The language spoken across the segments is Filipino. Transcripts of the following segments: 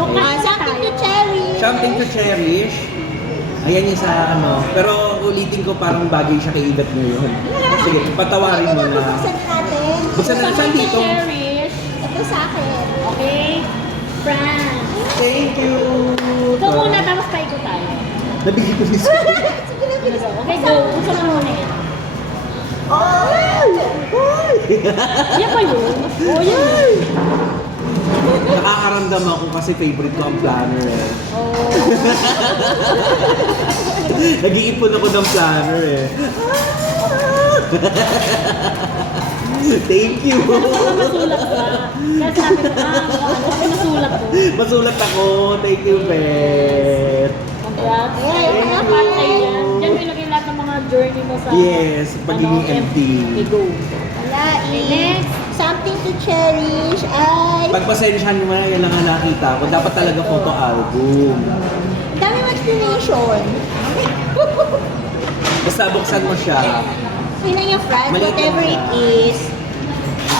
Something to cherish. Something to cherish. Ayan yung sa ano. Pero ulitin ko parang bagay siya kay Ibat ngayon. Sige, patawarin mo na. Buksan natin. Buksan na saan dito? Cherish. Ito sa akin. Okay? Fran. Thank you! Ito muna, tapos paikot tayo. Nabigay ko niya. Sige na, bilis. Okay, go. Buksan mo muna yan. Ay! Yan ba yun? Oo, yan. Nakakaramdam ako kasi favorite ko ang planner eh. Oh. Nag-iipon ako ng planner eh. Thank you! Masulat ka. Kaya sabi ko, masulat ko. Masulat ako. Thank you, Beth. Congrats. Ay, Mga ay, part ay. sa'yo yan. Diyan mo ilagay lahat ng mga journey mo sa... Yes, pagiging MT. Okay, go. Wala, Okay, eh. next. Something to cherish ay... Pagpasensyahan mo na yan lang ang nakita ko. Dapat talaga photo album. Ang dami mong explanation. Basta buksan mo siya. Yun lang yung phrase, Maliit whatever lang it siya. is.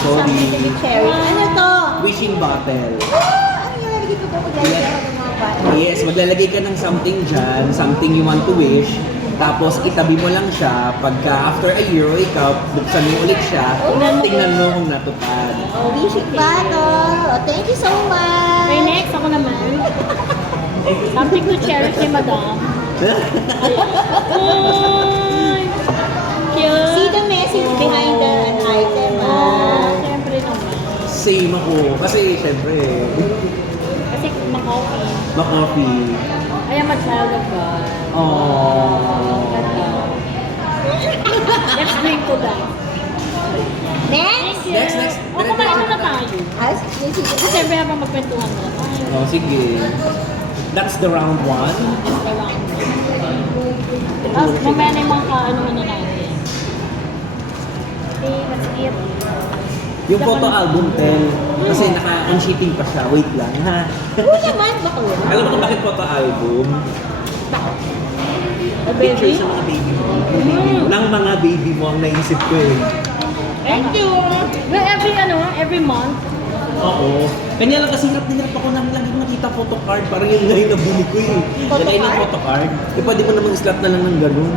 Something to be Sorry. cherished. Ano to? Wishing bottle. Ano yung nalagay ko po maglalagay ako ng mga bata? Yes, maglalagay ka ng something dyan, something you want to wish. Tapos itabi mo lang siya, pagka after a year o ikaw, buksan mo ulit siya, tingnan mo kung natupad. Oh, wishing bottle. Oh, thank you so much. Okay, next. Ako naman. Something to cherish ni Madam. Ay, cute. See the message behind the item, ah. Siyempre naman. Same ako, kasi syempre, Kasi ma-coffee. ma-coffee. I am a child of God. Aww. Ganda. Let's drink to that. Next? Next. O, kumain na tayo. Ah, sige. Kasi siyempre habang magkwentuhan na tayo. Oh, sige. That's the round one. It's the round. Tapos mamaya na yung mga ano natin. Okay, let's eat. Yung photo album, Tel, kasi naka-unsheeting pa siya. Wait lang, ha? Oo naman, bako. Alam mo kung bakit photo album? Pictures ng mga baby mo. Ng mga baby mo ang naisip ko eh. Thank you. Well, every month. Oo. Kanya lang kasi hirap ako nang lagi makita photocard. Parang yung ngayon na buli ko eh. Lagay ng photocard. Eh, pwede mo namang slot na lang ng ganun.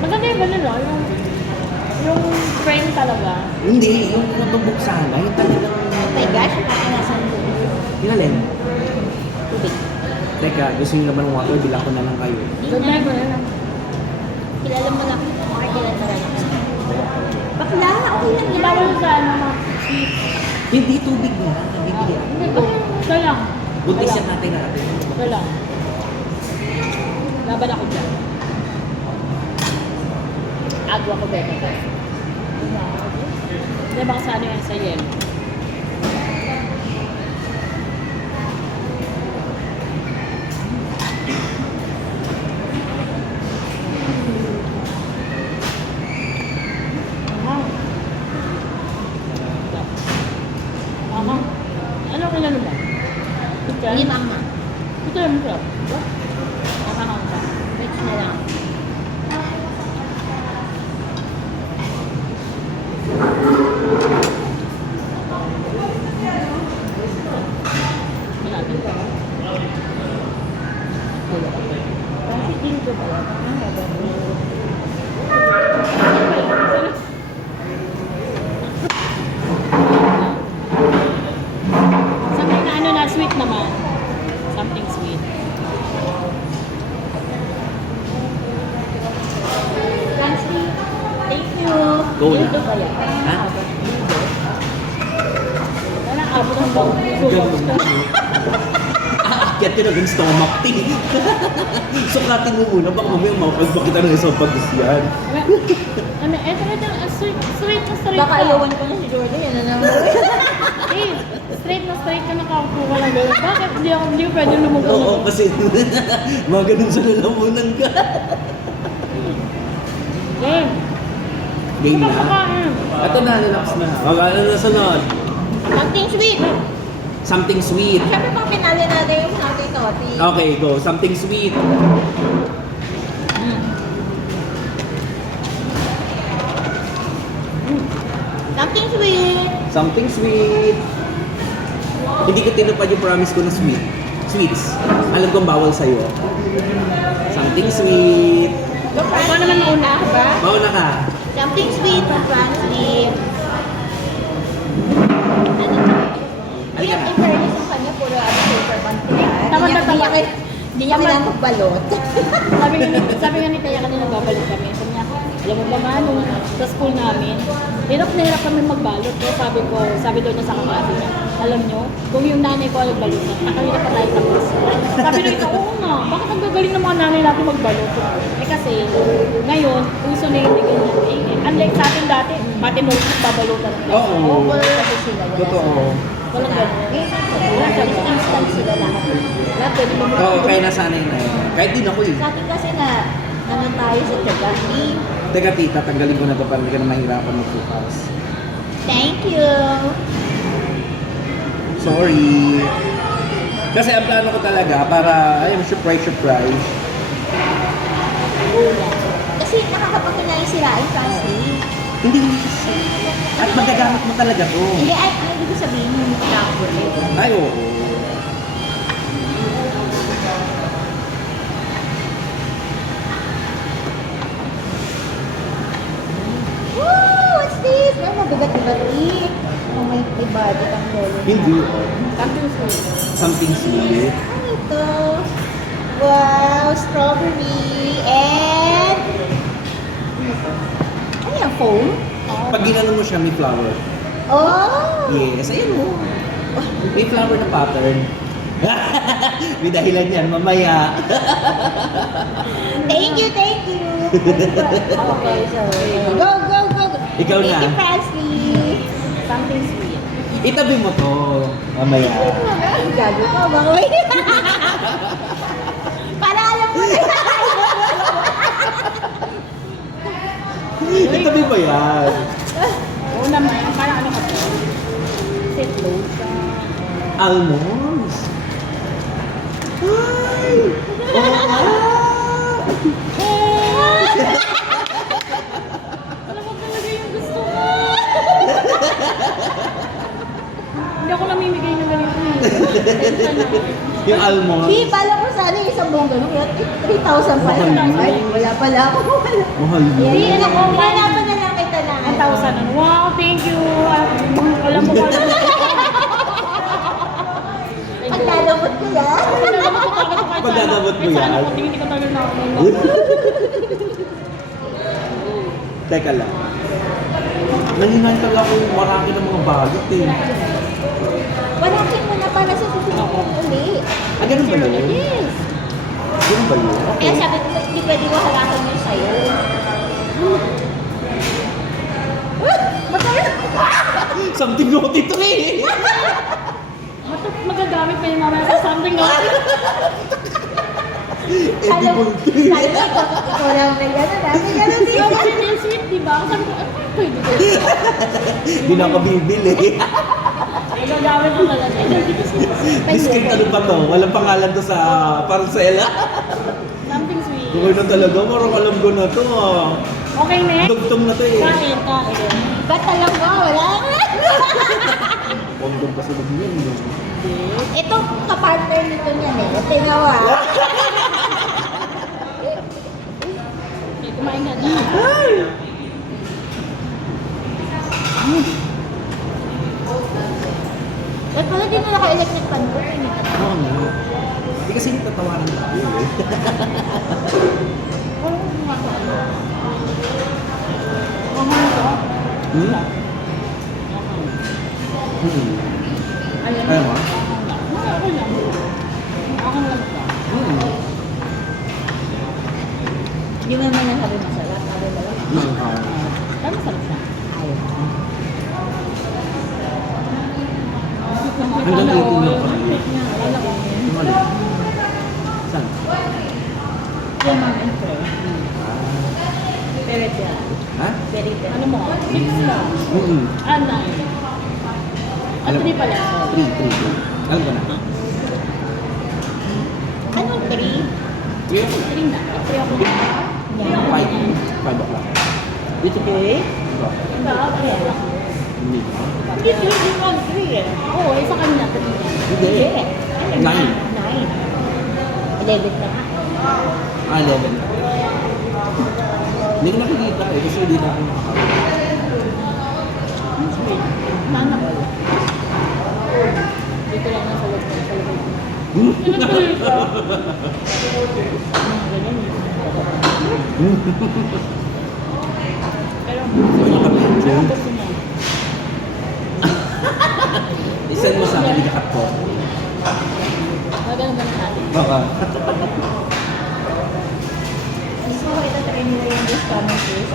Maganda yung gano'n, no? Yung frame talaga. Hindi, yung photobook sana. Yung talagang... Oh my gosh, nakakanasan ko. Yun alin? Tubig. Teka, gusto nyo naman ng water, bilang ko na lang kayo. Good night, good night. Kilala mo na. Makikilala mo lang. Bakla, okay lang yan. Bawal sa ano, mga sweet. Hindi, tubig na. Bibigyan. Ito, ito lang. Buntis yan natin. Ito lang. Laban ako dyan. Agwa ko beta. Hindi ba kasi ano yan sa yelo? Aha. Ano kailan ba? Ito Hindi yan? mama. Ito yan, ito. Nakahang ka. Mix na lang. Malapit ka. Kasi dito ba? Something na ano na sweet naman. Something sweet. Thank you. Go na. Dito ba yan? Ha? Wala, abot ang bawang. Aakyat yun agad stomach tea. Sukatin mo muna, baka mamaya makapagpa kita ng isang pagis yan. Ano, eto, straight na straight Baka ka. ayawan ko na si Jordan. Yan na naman. Eh, straight na straight ka nakaupo ka lang gano'n. Bakit hindi ko pwede lumugaw na? Oo, kasi mga ganun sa lalamunan ka. Eh, Game ano na. ba kakain? Ito na, relax na. Mag-ano na sunod? Something sweet. Something sweet. Siyempre pang pinali natin yung something toti. Okay, go. Something sweet. Something sweet. Something sweet. Hindi ko tinupad yung promise ko na sweets. Alam kong bawal sa'yo. Something sweet. Ako naman una, ba? Mauna ka. Something sweet from Francine. Ano Halika yung na. in fairness yung kanya, puro paper bond yan. Tama, Hindi tama. niya- Hindi niya kailangan magbalot. sabi nga ni Taya kanina babalik kami. Sabi niya, alam mo ba nga, nung sa school namin, hirap na hirap kami magbalot. Kaya sabi daw niya sa kaklase niya, alam niyo, kung yung nanay ko nagbalot na, nakahirap pa tayo tapos. Sabi niya, oo nga, bakit ang gagaling ng mga nanay natin magbalot? Eh kasi, ngayon, uso na yung ganyan. Eh, unlike sa atin dati, matinulog babalutan. Oo. Wala kasi sila. Wala Totoo. sila. Walang ganun. Wala kasi instant sila lahat. Wala, pwede mo Oo, kaya nasanay na yun. Kahit din ako eh. Sa atin kasi na, ano tayo sa tiyaga. Teka tita, tanggalin ko na to para hindi ka na mahirapan magbukas. Thank you. Sorry. Kasi ang plano ko talaga para, ayun, surprise. Kasi nakakapagkinayin sirain, Francie. Hindi. At magagamit mo talaga to. Hindi, ay, ibig ko sabihin yung chocolate. Ay, oo. Woo! What's this? May mabigat-bigat eh. Oh, may budget ang lolo. Hindi. Something sweet. Something sweet. Ano ito? Wow! Strawberry and... Ano yung foam? Pag ginano mo siya, may flower. Oh! Yes, ayun mo. May flower na pattern. May dahilan yan, mamaya. Thank you, thank you! Okay, so... Go, go, go! Ikaw na. Thank you, Francie! Something sweet. Itabi mo to, mamaya. Gago ka, bakoy! Para alam mo na! Itabi mo yan. Oo naman, parang ano kasi, set lotion. Almonds. Ay! Oo nga! Alam mo talaga yung gusto ko. Hindi ako namimigay ng ganito eh. Pensa na. Yung almonds. Di, pala ko sana yung isang buong ganun. 3,000 pa. Mahal. Ay, wala pala ako. Mahal Di, yun. ano ko, hanapan na lang kita na. 1,000 ano. Wow, thank you. Alam mo ba? Paglalabot ko yan. Pagdadabot mo yan? Hindi ko talaga na Teka lang. Naninantal ako yung marami ng mga bagot eh. Walakin mo na para sa susunod ko uli. Ah, ganun ba yun? Yes. Ganun ba yun? Kaya sabi ko, hindi pwede ko halakan mo sa'yo. Something naughty to eh! Magagamit pa yung mamaya sa something no? Edible to eh. Sabi ko, ikaw lang may gano'n na. May gano'n din. Sweet and sweet, di ba? Sabi ko, ano kaya pwede ko? Hindi na ako bibili. Magagamit mo talaga. Hindi ko sweet. Discreet ano ba to? Walang pangalan to sa parcela. Something sweet. Okay na talaga, marang alam ko na to ah. Okay, next. Dugtong na to eh. Kain. Ba't alam mo? Wala ka. Kondom pa sa loob niyan. No? Ito, kapartner nito niyan eh. Tinawa. Okay, kumain ka na. Ba't pala di mo naka-electric pan ko? Oo nga. Hindi kasi nagtatawanan tayo eh. Hmm? Ayaw mo? Ako lang. Ako lang ka. Yung naman ang sabi masarap. Sabi mo lang. Pero masarap siya. Ayaw. Hanggang 18 lang pa. Wala ko. Yung alin? Saan? Yung mom and friend. Very good. Ha? Very good. Ano mo? 6 lang. Ah, 9. At 3 pala. 3. Alam ko na. Anong 3? 3 ako. 3 na. 3 ako. Yan. 5 o'clock. Dito kayo? Diba? Ikaw, 3 ako. Hindi ba? Hindi, 3 eh. Oo, isa kanya. 3 yan. Hindi. 9. 9. 11 na nga. 11. Hindi ko nakikita eh, kasi hindi na ako nakakita. Mana ko. Dito lang nasa loob ko. Sa loob. Ganyan. Pero, Wala ka picture? ano gusto mo? I-send mo sa akin, ikakat ko. Ganun natin. Baka. Gusto ko itatry nila yung this coming case.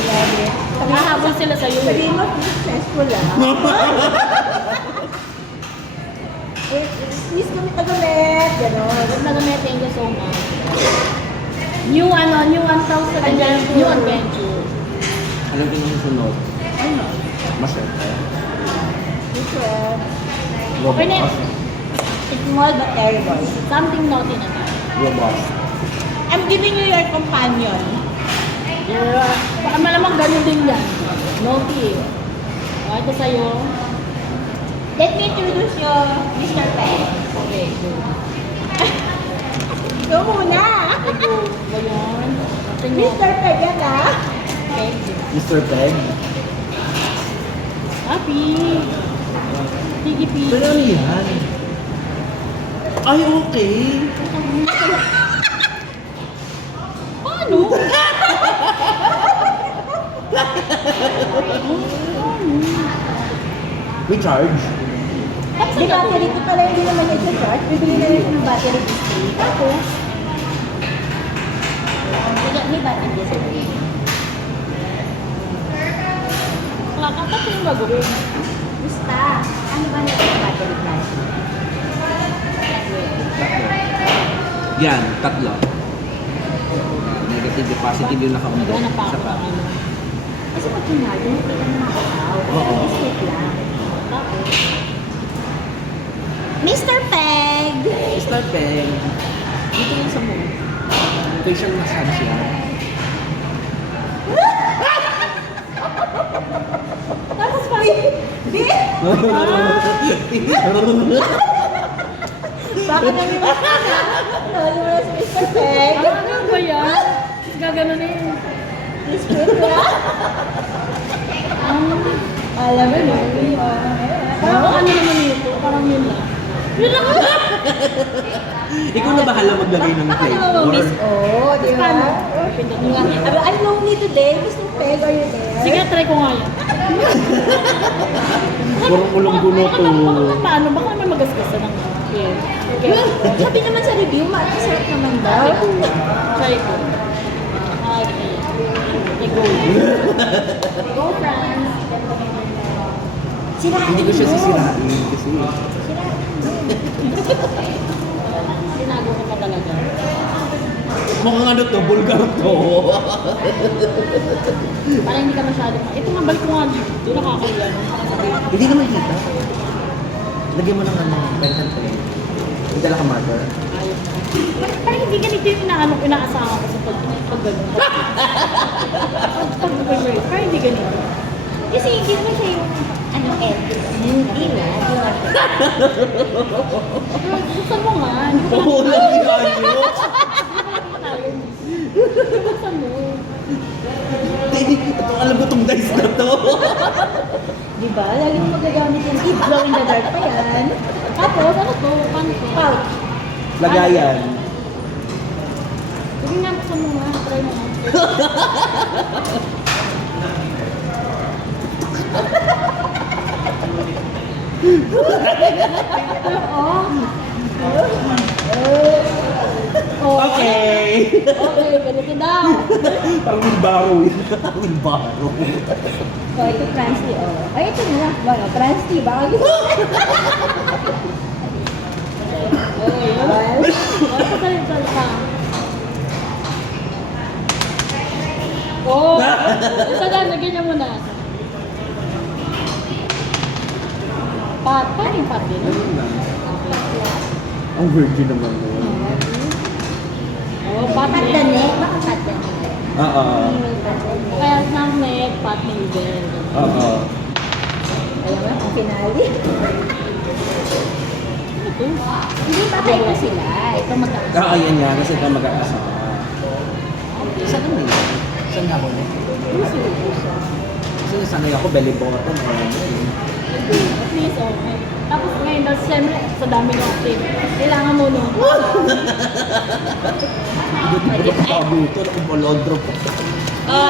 Grabe. Hahabol sila sa'yo. Sabihin mo, successful ah. Please kami tagamit. Ganon. Huwag na gamit, thank you so much. New 1,000 new adventure. Alam ko yung susunod. Ano? Maserte. Secret. Okay na. It's small but terrible. Something naughty naman. Robust. I'm giving you your companion. Yeah. Baka malamang ganun din yan. Naughty eh. Okay, ito sa'yo. Let me introduce you, Mr. Peg. Okay, go. Ikaw muna. Okay, go. Ngayon. Tingnan. Mr. Peg yan ah. Okay. Mr. Peg. Happy. Tigipi. Pero ano yan? Ay, okay. Paano? May charge. Di battery ko pala hindi naman ito charge. Bibili na rin ng battery display. Tapos, may battery display. Kakata ko yung gagawin. Basta, ano ba natin yung battery plan? Yan, tatlo. Negative, positive yung nakaundok. Naghanap pa Isa ako pa. ng ano. Kasi pag kunwari, nakita ng mga tao. Oo. Display lang. Tapos, Mr. Peg! Mr. Peg. Dito yung sa mo. Facial massage yan. Tapos pa, di! Bakit namin makakita? Tawag mo na si Mr. Peg. ano ba yan? Gaganon na yun. Display lang. Alam mo, no? Parang ano naman ito? Parang yun lang. Yun lang. Ikaw na bahala maglagay ng flavor. Oo, di ba? Paano? Pindot mo. I'm lonely today. Mr. Peg, are you there? Sige, try ko nga yan. Purong ulong-gulo to. Baka paano? Baka may magasgasan ng hair. Okay. Sabi naman sa review, masarap naman daw. Try ko. Okay. Okay, go. Go, France. Sirain Hindi ko siya mo. sisirain kasi Tinago ko pa talaga. mukhang ano to, bulgar to. Para hindi ka masyado. Ito nga, balik ko nga dito. Nakakaya. Hindi naman kita. Lagyan mo ng ano, pentan pa rin. May dala ka marker. Ayos. Parang hindi ganito yung inaasahan ko sa pag gano'n. Parang hindi ganito. Kasi hindi mo siya yung ano, hindi na. Gusto mo nga. Oo, lagyan nyo. Gusto mo. Alam mo tong dice na to. Di ba? Lagi mo magagamit yung keep glow in the dark pa yan. Tapos, ano to? Paano to? Pouch. Lagayan. Sige nga, gusto mo nga. Try mo nga. Oh. Okay. Okay, ganito daw. Parang wheelbarrow yun. Wheelbarrow. Oh, ito Francie, oh. Ay, ito na. Ano, Francie, baka gusto. Okay, Well, ano pa tayo salita? Oh! Isa na, lagyan niya muna. Pat, paano yung pat din? Ang virgin naman mo. Oh, pat din. patanek. Baka patanek. Oo. Kaya snap neck, pat noodle. Oo. Alam mo, ang finale. to. Hindi ba kayo sila? Ito magkakasama. Ah, ayan yan. Kasi ito mag-aasama. Saan ka nila? Saan nga ako nila? Kasi nasanay ako, belly button. At least, okay. Tapos ngayon, tapos siyempre, sa dami ng active, kailangan mo no. Hindi ko pabuto. Nakumulodro po.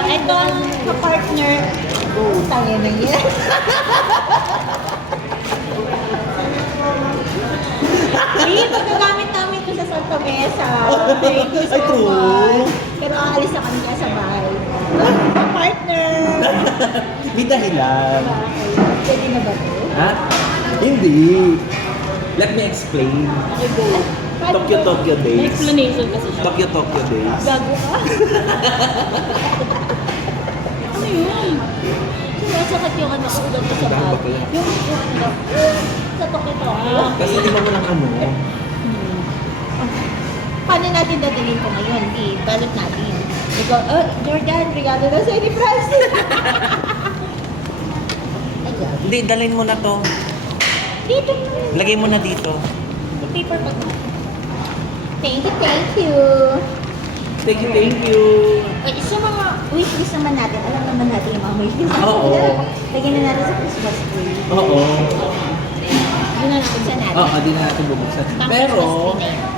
Ito ang kapartner. Tangin na yan. Hindi, magagamit namin ito sa Santa Mesa. Thank you so Ay, true. much. Pero aalis na kami sa bahay. Partner! May dahilan. Pwede na ba ito? Ha? Hindi. Let me explain. Okay, go. Tokyo May Days. explanation kasi siya. Tokyo Days. Gago ka. Ano yun? Sumasakit yung ano ko doon sa Gago bag. ka yan. Yung sa Tokyo. Kasi di ba mo lang ano? Paano natin dadalhin ko ngayon? Balot natin. Ikaw, Jordan, regalo na sa'yo ni Francis. Ayan. Hindi, dalhin mo na to. Dito na. Lagay mo na dito. Paper bag na. Thank you, thank you. Thank you. Sa mga wishlist naman natin, alam naman natin yung mga wishlist. Oo. Lagyan na natin sa Christmas tree. Oo. Yun na natin sa natin. Oo, di na natin bubuksan. Pang Pero, Christmas tree na yun.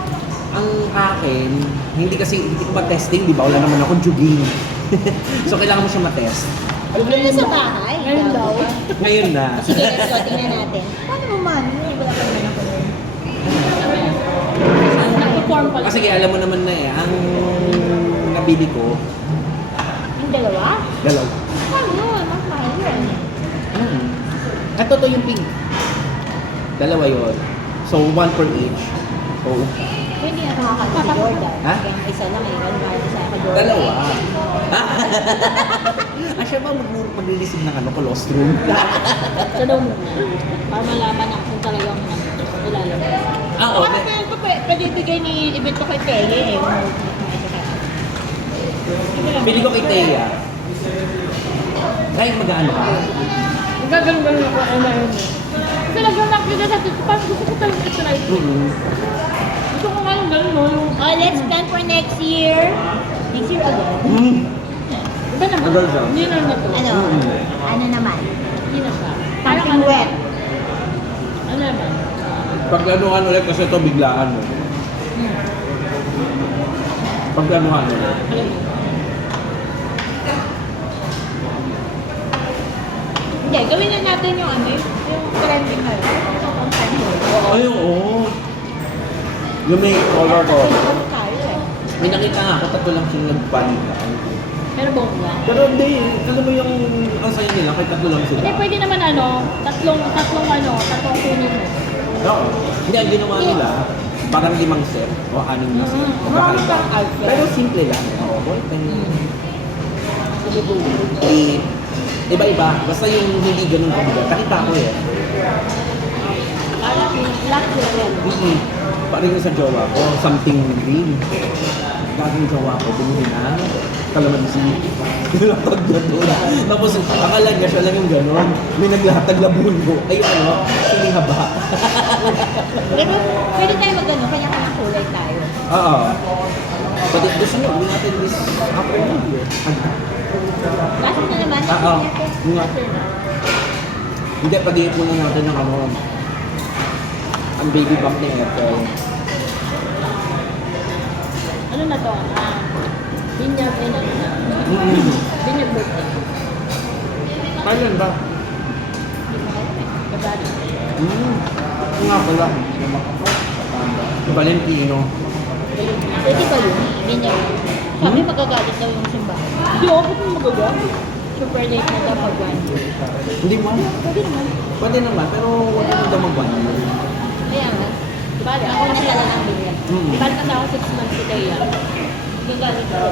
ang akin, hindi ko ma-testing, di ba? Wala naman akong juging. So, kailangan mo siya ma-test. Doon na sa bahay. Ngayon daw. Ngayon na. Sige, let's go. Tingnan natin. Paano mo man? Wala pa naman ako nun. Nag-perform pala. Kasi alam mo naman na ang nabili ko, Yung dalawa? dalawa. Paano? Mas mahal yun. Ito to yung pink. Dalawa yon. So, one per each. So, Pwede na nakakanta si Jordan. Ha? Kaya yung isa lang eh. Ano sa akin, Jordan? dalawa. Siya ba mag-release ng ano, colostrum? Siya daw muna. Para malaman ang kung talagang ilalabas. Oo. Pwede bigay ni Ibito kay Teye eh. Pili ko kay Thea. Kahit mag-ano ka. Gagano'n ako, ano yun. Kasi nag-rock nila sa tito, parang gusto ko talagang i-try. Gusto ko nga yung gano'n, no? Yung, Oh, let's plan for next year. Next year agad. iba naman. Ano siya? Hindi na na to. Ano? Ano naman? Hindi na siya. Something wet. Ano naman? Pag anuhan ulit kasi ito biglaan mo. Pag anuhan ulit. Alam mo. Hindi, gawin na natin yung ano, yung trending na yun. Ang panhol. Ay, oo. Yung may color ko. Ano tayo eh. May nakita nga ako, tatlo lang sila nagpalitan. Pero bongga. Pero hindi, alam mo yung ang sayo nila, kahit tatlo lang sila. Hindi, pwede naman ano, tatlong kunin mo. Oo. Hindi, ang ginawa nila, parang 5 set o 6 na set. Marami Magkakaiba. kang outfit. Pero simple lang. Oo, ballpen. Sige, go. Iba-iba. Basta yung hindi ganun kabigat. Nakita ko eh. Black red. Parang yung sa jowa ko, something green. Laging jowa ko, bumili na kalamansi. Nilatag gano'n. Tapos akala niya siya lang yung gano'n. May naglatag na bungo. Ay ano, sinihaba. Pero pwede tayo mag-ano, kanya-kanyang kulay tayo. Oo. But it gusto mo, gawin natin this afternoon. Kaso na naman, Oo. Nga. after na. Hindi, pag-iip muna natin ng ano, ang baby bump ni Ethel. Ano na to? Binyag, Binyag birthday. Kailan ba? Kabali. Nga pala. Valentino. Pwede ba yun? Binyag. Sabi magagalit daw yung simbahan. Hindi ako kung magagawa. Super late na daw pag 1 year. Hindi mo? Pwede naman. Pwede naman, pero huwag mo daw mag-1 year. Kaya nga. Bali, Ako na sala ng binyag. Bali kasi ako 6 months si Daya. Gagalit daw.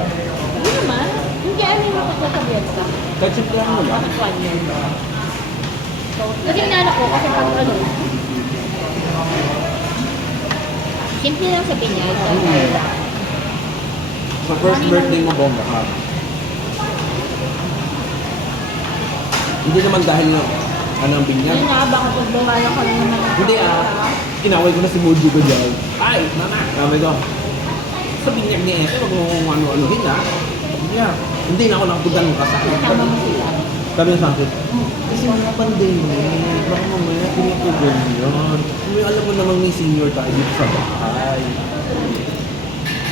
Hindi naman. Hindi, ano yung magsasabihan ka? Kahit simple lang mo lang. Bakit 1 year? So, naging nana ko kasi pag ano, Simple lang sa binyag. Sa first birthday mo, bongga ka. Hindi naman dahil yung ano ang binyag. Hindi na, baka pag bumala ka rin naman. Hindi Inaway ko na si Mojo ko dyan. Ay, mama! Sabi ko, sa binyag ni Ese, wag mo ano-anuhin ha. Sabi niya, hindi na ako nakapunta ng kasal. Tama mo sila. Sabi niya sa akin, kasi mga pandemic, baka mamaya pinatugan yun. May alam mo namang may senior tayo dito sa bahay.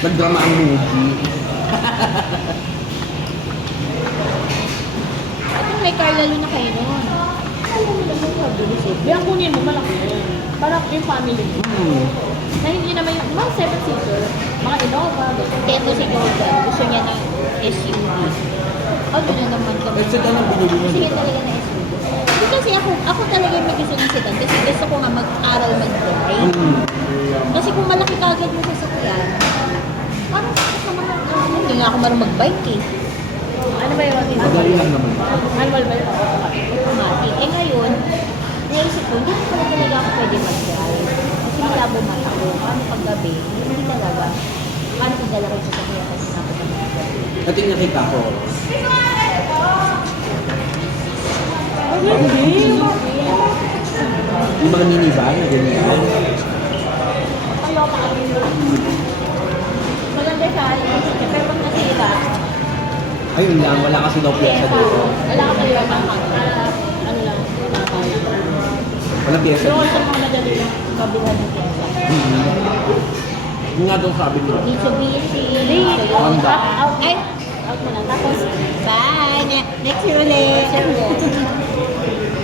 Nagdrama ang Moji. At yung may Carlalo na kayo nun. Kaya kunin mo, malaki yun. Para yung family mo. Na hindi naman yung, mga 7-seater, mga Innova, Kaya po si Jordan, gusto niya ng SUV. Oh, doon na naman kami. Eh, sedan ang binili niya, Gusto di niya ba? talaga ng SUV. Kasi ako talaga yung may gusto ng sedan. Kasi gusto ko nga mag-aral mag-drive. Kasi kung malaki kagad mo sa sakyan, parang sa mga hindi nga ako marunong mag-bike eh. ano ba yung Madali lang naman. Annual ba yun? Automatic. Eh ngayon, naisip ko, hindi ko pala talaga ako pwede mag-drive. Kasi malabo mata ko. Paano paggabi? Hindi talaga. Paano kung dala ko sa sakyan kasi ako mag-drive? Nating nakita ko. Yung mga minivan na ganyan. Toyota kami yun. Maganda siya, pero pag nasira, Ayun lang, wala kasi daw pyesa dito. wala ka talaga ano lang, nakakaya. Wala pyesa Pero dito. sa mga madali lang, kabilan mo siya. Yung nga daw sabi nila. Mitsubishi. Honda. Out, Ay, out mo na. Tapos, bye! Next year ulit.